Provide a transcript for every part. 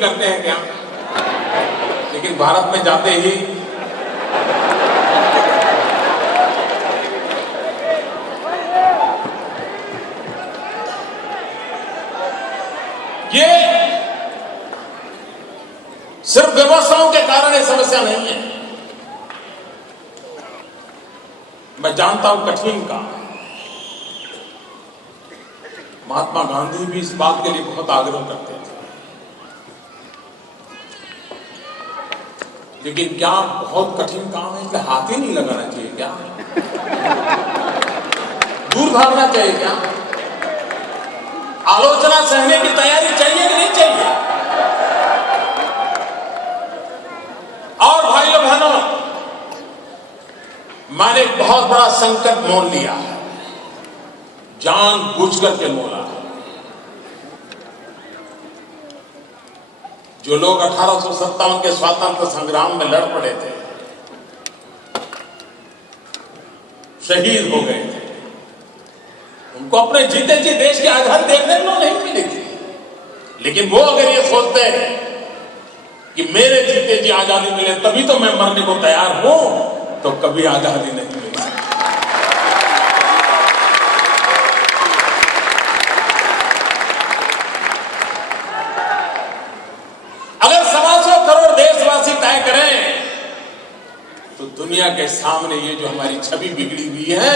करते हैं क्या? लेकिन भारत में जाते ही ये सिर्फ व्यवस्थाओं के कारण ये समस्या नहीं है। मैं जानता हूं कठिन काम। महात्मा गांधी भी इस बात के लिए बहुत आग्रह करते थे, लेकिन क्या बहुत कठिन काम है इसलिए हाथ ही नहीं लगाना चाहिए क्या? दूर भागना चाहिए क्या? आलोचना सहने की तैयारी चाहिए कि नहीं चाहिए? और भाइयों बहनों, मैंने एक बहुत बड़ा संकट मोल लिया है, जानबूझ करके मोला है। जो लोग 1857 के स्वातंत्र संग्राम में लड़ पड़े थे, शहीद हो गए थे, उनको अपने जीते जी देश की आजादी देखने को नहीं मिली थी। लेकिन वो अगर ये सोचते हैं कि मेरे जीते जी आजादी मिले तभी तो मैं मरने को तैयार हूं, तो कभी आजादी नहीं मिली। अगर 125 करोड़ देशवासी तय करें तो दुनिया के सामने ये जो हमारी छवि बिगड़ी हुई है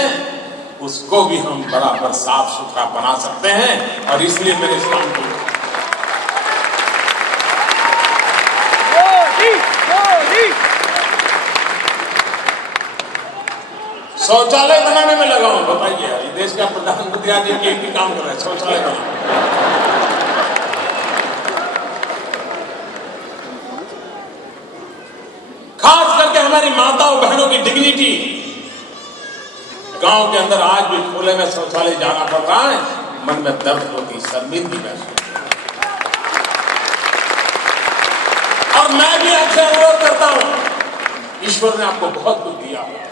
उसको भी हम बराबर साफ सुथरा बना सकते हैं। और इसलिए मैंने इस काम को शौचालय बनाने में लगा हूं। बताइए, ये देश का प्रधानमंत्री आज एक ही काम कर रहा है, शौचालय बनाने। खास करके हमारी माताओं बहनों की डिग्निटी, गांव के अंदर आज भी खुले में शौचालय जाना पड़ रहा है, मन में दर्द होती, शर्मिंदगी महसूस। और मैं भी आपसे अनुरोध करता हूं, ईश्वर ने आपको बहुत कुछ दिया है,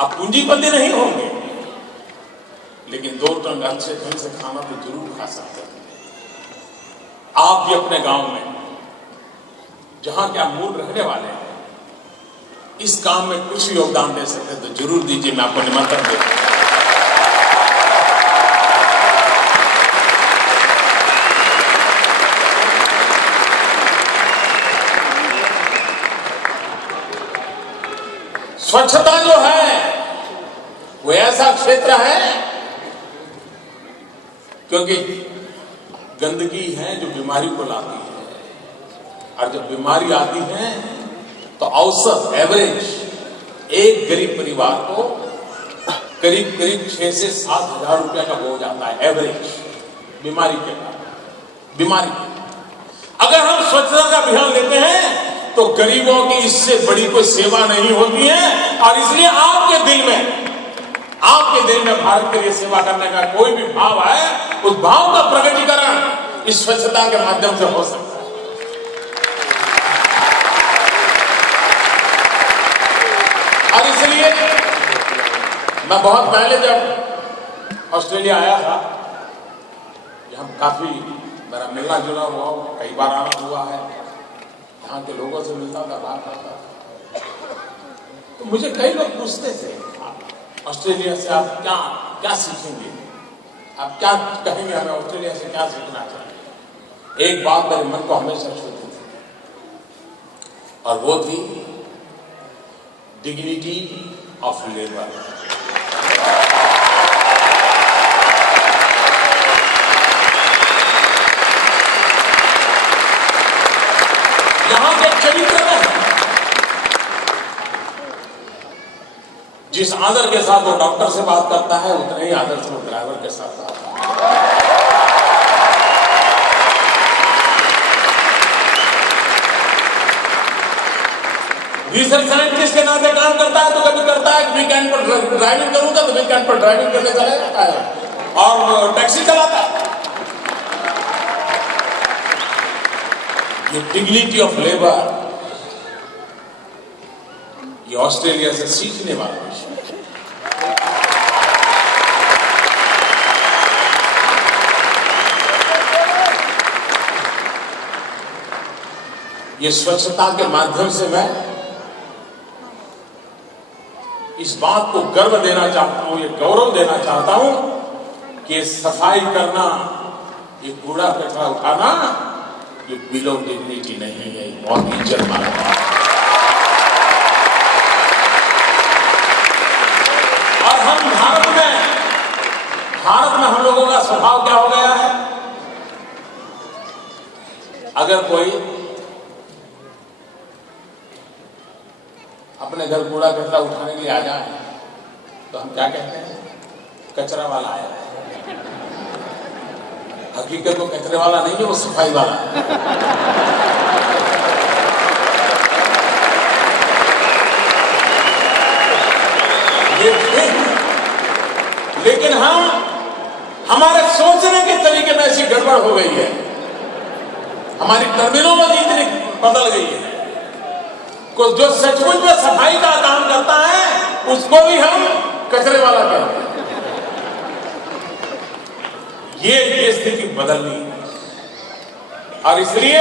आप पूंजीपति नहीं होंगे, लेकिन 2 टन अच्छे ढंग से खाना तो जरूर खा सकते हैं। आप भी अपने गांव में, जहां के आप मूल रहने वाले हैं, इस काम में कुछ योगदान दे सकते हैं तो जरूर दीजिए। मैं आपको निमंत्रण देता हूं। स्वच्छता जो है वो ऐसा क्षेत्र है, क्योंकि गंदगी है जो बीमारी को लाती है, और जब बीमारी आती है तो औसत एवरेज एक गरीब परिवार को करीब 6 से 7 हजार रुपया का बोझ आता है, एवरेज बीमारी के कारण। बीमारी अगर हम स्वच्छता का अभियान लेते हैं तो गरीबों की इससे बड़ी कोई सेवा नहीं होती है। और इसलिए आपके दिल में भारत के लिए सेवा करने का कोई भी भाव है, उस भाव का प्रकटीकरण इस स्वच्छता के माध्यम से हो सकता है। और इसलिए मैं बहुत पहले जब ऑस्ट्रेलिया आया था, यहाँ काफी मेरा मिलना जुला हुआ, कई बार आना हुआ है, यहाँ के लोगों से मिलता था, बात करता था। तो मुझे कई लोग पूछते थे, ऑस्ट्रेलिया से आप क्या सीखेंगे, आप क्या कहेंगे, हमें ऑस्ट्रेलिया से क्या सीखना चाहिए। एक बात मेरे मन को हमेशा छूती थी, और वो थी डिग्निटी ऑफ लेबर। यहां के चरित्र में जिस आदर के साथ वो डॉक्टर से बात करता है, उतना ही आदर से वो ड्राइवर के साथ बात करता है। रिसर्च साइंटिस्ट के नाते काम करता है तो कभी करता है वीकेंड पर ड्राइविंग करूंगा तो वीकेंड पर ड्राइविंग करने चला जाता है और टैक्सी चलाता है। ये डिग्निटी ऑफ लेबर, ये ऑस्ट्रेलिया से सीखने वाला विषय है। ये स्वच्छता के माध्यम से मैं इस बात को गर्व देना चाहता हूं, ये गौरव देना चाहता हूं कि सफाई करना, ये कूड़ा कचरा उठाना, ये बिलो डिग्निटी नहीं है, बहुत इज्जत माना है। और हम भारत में हम लोगों का स्वभाव क्या हो गया है, अगर कोई अपने घर कूड़ा कचरा उठाने के लिए आ जाए तो हम क्या कहते हैं, कचरा वाला आया है। हकीकत वो कचरे वाला नहीं है, वो सफाई वाला है। लेकिन हमारे सोचने के तरीके में ऐसी गड़बड़ हो गई है, हमारी टर्मिनोलॉजी इतनी बदल गई है, को जो सचमुच में सफाई का काम करता है उसको भी हम कचरे वाला कहते हैं। ये स्थिति बदलनी है। और इसलिए,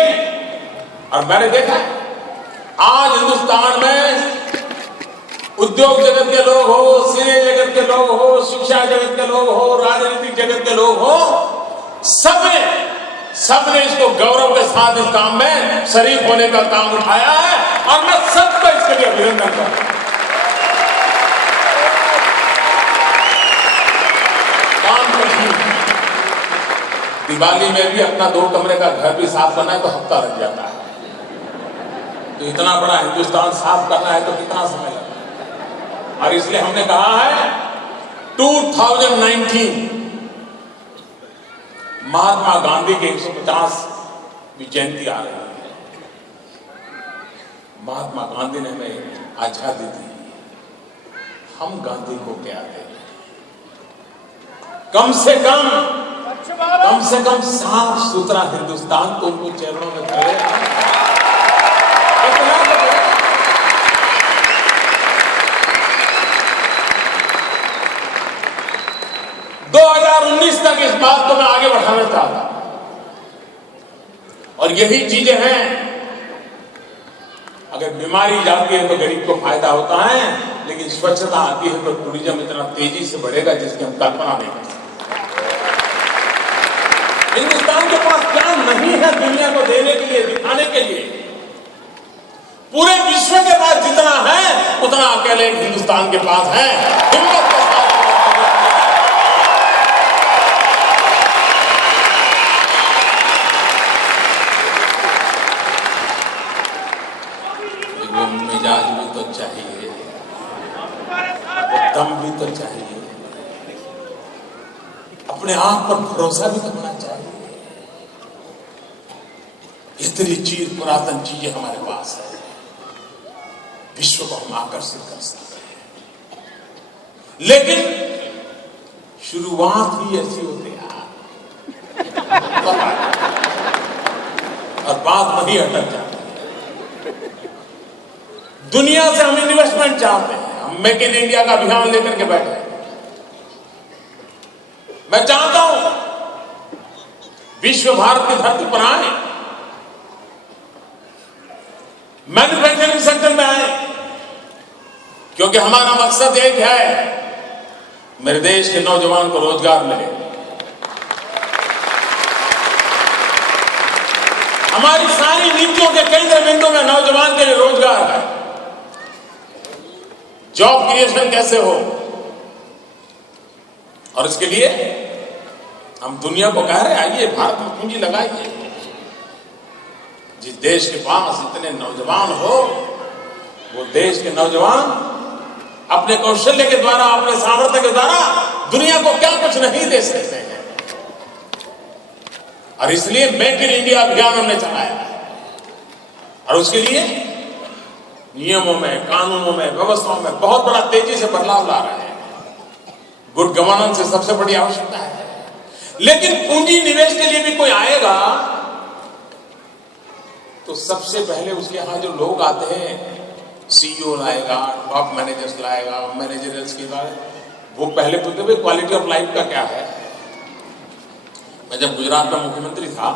और मैंने देखा आज हिंदुस्तान में उद्योग जगत के लोग हो, सिने जगत के लोग हो, शिक्षा जगत के लोग हो, राजनीतिक जगत के लोग हो, सबने इसको गौरव के साथ इस काम में शरीक होने का काम उठाया है और मैं सबका इसके लिए अभिनंदन करता हूं। काम कठिन, दिवाली में भी अपना 2 कमरे का घर भी साफ करना है तो हफ्ता लग जाता है, तो इतना बड़ा हिंदुस्तान साफ करना है तो कितना समय लगता है। और इसलिए हमने कहा है 2019 महात्मा गांधी की 150वीं जयंती आ रही है। महात्मा गांधी ने हमें आजादी दी, हम गांधी को क्या दें, कम से कम साफ सुथरा हिंदुस्तान तो उनको चरणों में खड़े 2019 तक इस बात को मैं आगे बढ़ाना चाहता हूं। और यही चीजें हैं, अगर बीमारी जाती है तो गरीब को फायदा होता है, लेकिन स्वच्छता आती है तो टूरिज्म इतना तेजी से बढ़ेगा जिसकी हम कल्पना नहीं कर सकते। हिंदुस्तान के पास क्या नहीं है दुनिया को देने के लिए, दिखाने के लिए। पूरे विश्व के पास जितना है उतना अकेले हिंदुस्तान के पास है। हिम्मत के साथ मिजाज भी तो चाहिए, दम भी तो चाहिए, अपने आप पर भरोसा भी करना चाहिए। इतनी चीज पुरातन चीजें हमारे पास है, विश्व को हम आकर्षित कर सकते हैं, लेकिन शुरुआत ही ऐसी होती है और बात वही अटक जाती है। दुनिया से हम इन्वेस्टमेंट चाहते हैं, हम मेक इन इंडिया का अभियान लेकर के बैठे हैं। मैं चाहता हूं विश्व भारत की धरती पर आए, मैन्युफैक्चरिंग सेक्टर में आए, क्योंकि हमारा मकसद एक है, मेरे देश के नौजवान को रोजगार मिले। हमारी सारी नीतियों के केंद्र बिंदु में नौजवान के लिए रोजगार है। जॉब क्रिएशन कैसे हो, और इसके लिए हम दुनिया को कह रहे हैं आइए भारत में पूंजी लगाइए। जिस देश के पास इतने नौजवान हो, वो देश के नौजवान अपने कौशल्य के द्वारा, अपने सामर्थ्य के द्वारा दुनिया को क्या कुछ नहीं दे सकते हैं। और इसलिए मेक इन इंडिया अभियान हमने चलाया, और उसके लिए नियमों में, कानूनों में, व्यवस्थाओं में बहुत बड़ा तेजी से बदलाव ला रहे हैं। गुड गवर्नेंस से सबसे बड़ी आवश्यकता है। लेकिन पूंजी निवेश के लिए भी कोई आएगा तो सबसे पहले उसके यहां जो लोग आते हैं, सीईओ लाएगा, टॉप मैनेजर्स लाएगा, मैनेजर्स की लाए, वो पहले पूछते भाई क्वालिटी ऑफ लाइफ का क्या है। मैं जब गुजरात में मुख्यमंत्री था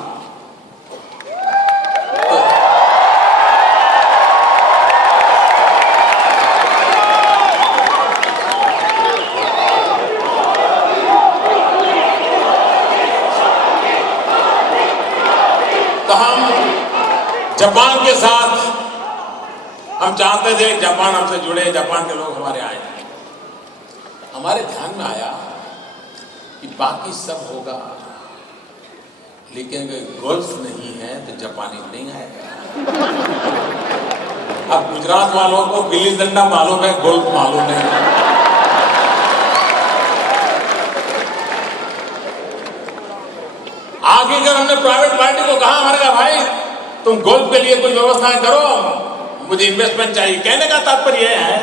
तो तो हम जापान के साथ हम चाहते थे जापान हमसे जुड़े, जापान के लोग हमारे आए। हमारे ध्यान में आया कि बाकी सब होगा, लेकिन अगर गोल्फ नहीं है तो जापानी नहीं आएगा। अब गुजरात वालों को गिल्ली डंडा मालूम है, गोल्फ मालूम नहीं। आगे अगर हमने प्राइवेट पार्टी को कहा, हमारे कहा भाई तुम गोल्फ के लिए कोई व्यवस्थाएं करो, मुझे इन्वेस्टमेंट चाहिए। कहने का तात्पर्य यह है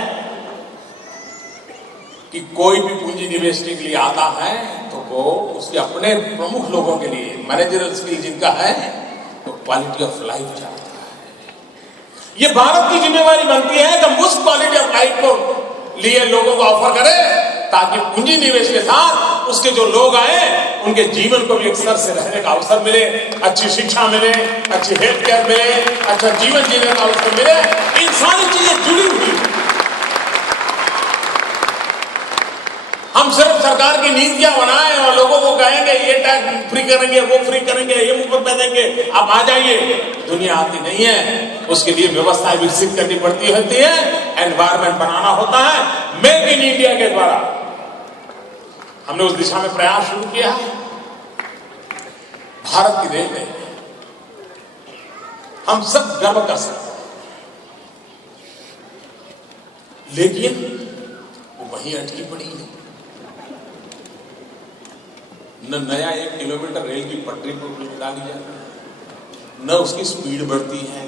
कि कोई भी पूंजी निवेश के लिए आता है तो वो उसके अपने प्रमुख लोगों के लिए मैनेजरल स्किल जिनका है तो क्वालिटी ऑफ लाइफ चाहता है। ये भारत की जिम्मेवारी बनती है कि उस क्वालिटी ऑफ लाइफ को लिए लोगों को ऑफर करे, ताकि पूंजी निवेश के साथ उसके जो लोग आए उनके जीवन को भी एक स्तर से रहने का अवसर मिले, अच्छी शिक्षा मिले, अच्छी हेल्थ केयर मिले, अच्छा जीवन जीने का अवसर मिले। इन सारी चीजें जुड़ी हुई। हम सिर्फ सरकार की नीतियां बनाएं और लोगों को कहेंगे ये टैक्स फ्री करेंगे, वो फ्री करेंगे, ये मुफ्त में देंगे, आप आ जाइए, दुनिया आती नहीं है। उसके लिए व्यवस्थाएं विकसित करनी पड़ती होती है, एनवायरमेंट बनाना होता है। मेक इन इंडिया के द्वारा हमने उस दिशा में प्रयास शुरू किया है। भारत की रेलवे हम सब गर्व कर सकते हैं, लेकिन वो वहीं अटकी पड़ी है। न नया 1 किलोमीटर रेल की पटरी पर डाली जाती है, न उसकी स्पीड बढ़ती है,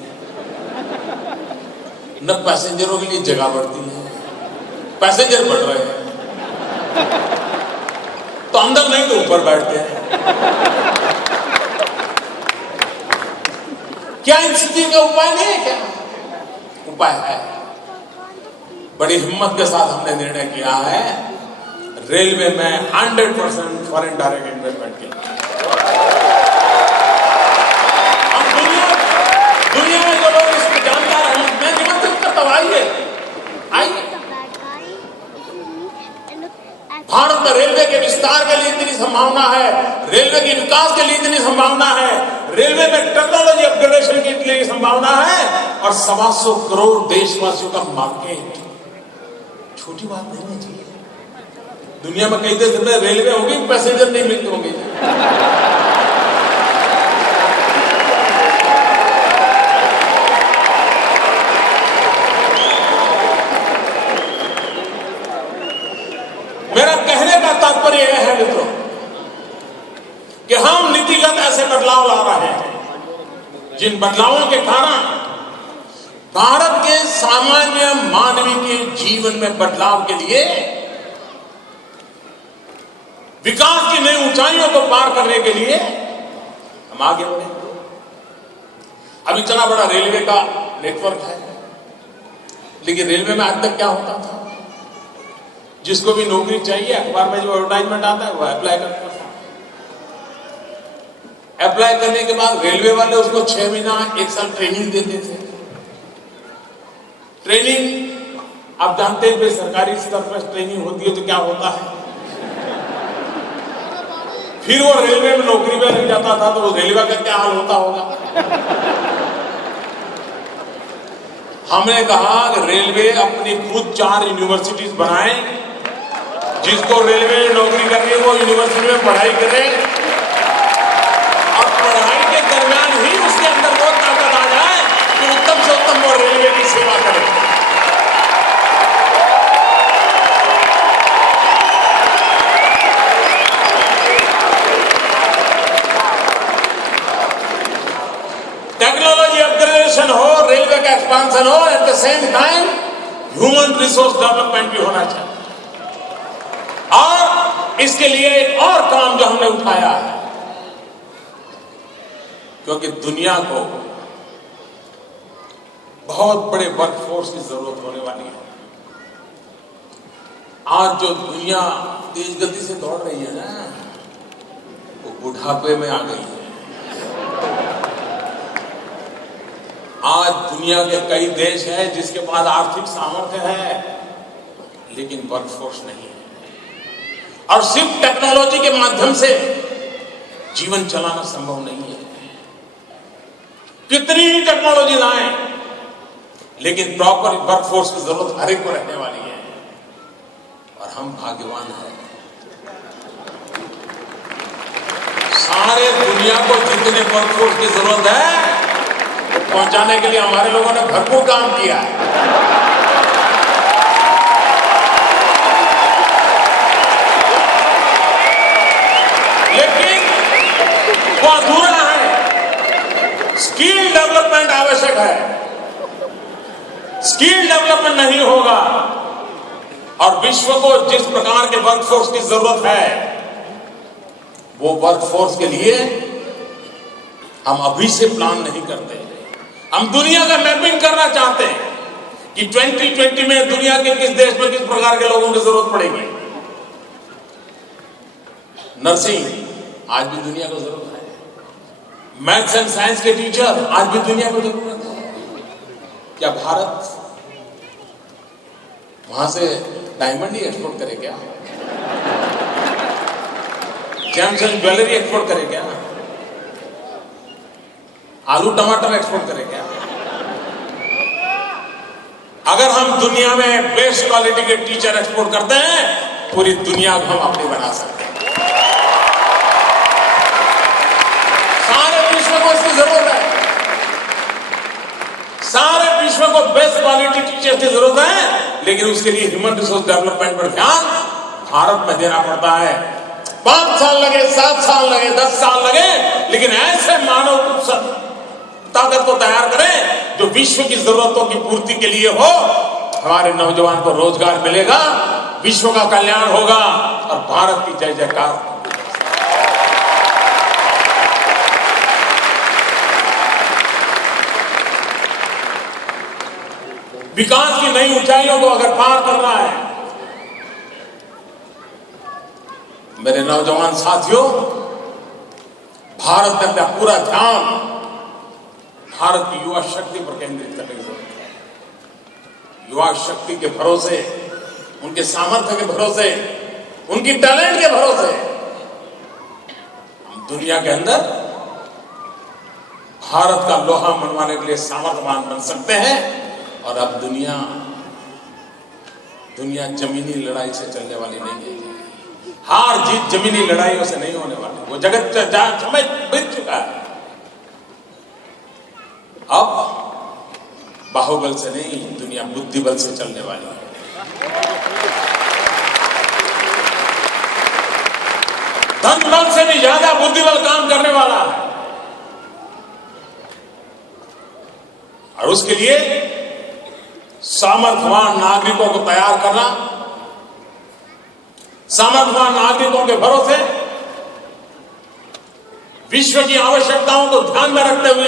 न पैसेंजरों के लिए जगह बढ़ती है। पैसेंजर बढ़ रहे हैं तो अंदर नहीं तो ऊपर बैठते हैं। क्या इन स्थिति का उपाय नहीं है? क्या उपाय है? बड़ी हिम्मत के साथ हमने निर्णय किया है रेलवे में 100% फॉरेन डायरेक्ट इन्वेस्टमेंट के लिए। अब दुनिया में जो लोग इसको जानकार हैं, मैं निमंत्रित करता हूं, आइए। भारत में रेलवे के विस्तार के लिए इतनी संभावना है, रेलवे के विकास के लिए इतनी संभावना है, रेलवे में टेक्नोलॉजी अपग्रेडेशन के लिए संभावना है, और 125 करोड़ देशवासियों का मार्केट छोटी बात नहीं है जी। दुनिया में कई देश में रेलवे होगी, पैसेंजर नहीं मिलते होंगे। मेरा कहने का तात्पर्य यह है मित्रों कि हम नीतिगत ऐसे बदलाव ला रहे हैं जिन बदलावों के कारण भारत के सामान्य मानवीय के जीवन में बदलाव के लिए, विकास की नई ऊंचाइयों को पार करने के लिए हम आगे बढ़े। अब इतना बड़ा रेलवे का नेटवर्क है, लेकिन रेलवे में आज तक क्या होता था? जिसको भी नौकरी चाहिए, अखबार में जो एडवर्टाइजमेंट आता है वो अप्लाई करता था। अप्लाई करने के बाद रेलवे वाले उसको 6 महीना 1 साल ट्रेनिंग देते थे। ट्रेनिंग आप जानते हैं, सरकारी स्तर पर ट्रेनिंग होती है तो क्या होता है, फिर वो रेलवे में नौकरी में लग जाता था तो वो रेलवे का क्या हाल होता होगा। हमने कहा कि रेलवे अपनी खुद 4 यूनिवर्सिटीज बनाए, जिसको रेलवे में नौकरी करनी है वो यूनिवर्सिटी में पढ़ाई करे, और पढ़ाई के दरमियान ही उसके अंदर वो ताकत आ जाए कि उत्तम से उत्तम वो रेलवे की सेवा करे। टेक्नोलॉजी अपग्रेडेशन हो, रेलवे का एक्सपांशन हो, at the same time human resource development भी होना चाहिए। और इसके लिए एक और काम जो हमने उठाया है, क्योंकि दुनिया को बहुत बड़े वर्कफोर्स की जरूरत होने वाली है। आज जो दुनिया तेज गति से दौड़ रही है ना, वो बुढ़ापे में आ गई है। आज दुनिया के कई देश हैं जिसके पास आर्थिक सामर्थ्य है, लेकिन वर्कफोर्स नहीं है, और सिर्फ टेक्नोलॉजी के माध्यम से जीवन चलाना संभव नहीं है। कितनी ही टेक्नोलॉजी लाएं, लेकिन प्रॉपर वर्कफोर्स की जरूरत हर एक को रहने वाली है। और हम भाग्यवान हैं, सारे दुनिया को जितने वर्कफोर्स की जरूरत है पहुंचाने के लिए हमारे लोगों ने भरपूर काम किया है। लेकिन वो अधूरा है। स्किल डेवलपमेंट आवश्यक है। स्किल डेवलपमेंट नहीं होगा और विश्व को जिस प्रकार के वर्कफोर्स की जरूरत है, वो वर्कफोर्स के लिए हम अभी से प्लान नहीं करते। हम दुनिया का मैपिंग करना चाहते हैं कि 2020 में दुनिया के किस देश में किस प्रकार के लोगों की जरूरत पड़ेगी। नर्सिंग आज भी दुनिया को जरूरत है। मैथ्स एंड साइंस के टीचर आज भी दुनिया को जरूरत है। क्या भारत वहां से डायमंड ही एक्सपोर्ट करे क्या? जेम्स एंड ज्वेलरी एक्सपोर्ट करे क्या? आलू टमाटर एक्सपोर्ट करे क्या? अगर हम दुनिया में बेस्ट क्वालिटी के टीचर एक्सपोर्ट करते हैं, पूरी दुनिया को हम अपनी बना सकते हैं। सारे विश्व को इसकी जरूरत है। सारे विश्व को बेस्ट क्वालिटी टीचर की जरूरत है, लेकिन उसके लिए ह्यूमन रिसोर्स डेवलपमेंट पर ध्यान भारत में देना पड़ता है। 5 साल लगे, 7 साल लगे, 10 साल लगे, लेकिन ऐसे मानव ताकत को तैयार करें जो विश्व की जरूरतों की पूर्ति के लिए हो। हमारे नौजवान को रोजगार मिलेगा, विश्व का कल्याण होगा और भारत की जय जयकार। विकास की नई ऊंचाइयों को अगर पार करना है, मेरे नौजवान साथियों, भारत ने अपना पूरा ध्यान भारत की युवा शक्ति पर केंद्रित करने की जरूरत है। युवा शक्ति के भरोसे, उनके सामर्थ्य के भरोसे, उनकी टैलेंट के भरोसे हम दुनिया के अंदर भारत का लोहा मनवाने के लिए सामर्थ्यवान बन सकते हैं। और अब दुनिया जमीनी लड़ाई से चलने वाली नहीं है। हार जीत जमीनी लड़ाइयों से नहीं होने वाली। वो जगत समय बीत चुका है। अब बाहुबल से नहीं, दुनिया बुद्धिबल से चलने वाली है। धन बल से भी ज्यादा बुद्धिबल काम करने वाला है। और उसके लिए सामर्थ्यवान नागरिकों को तैयार करना, सामर्थ्यवान नागरिकों के भरोसे विश्व की आवश्यकताओं को ध्यान में रखते हुए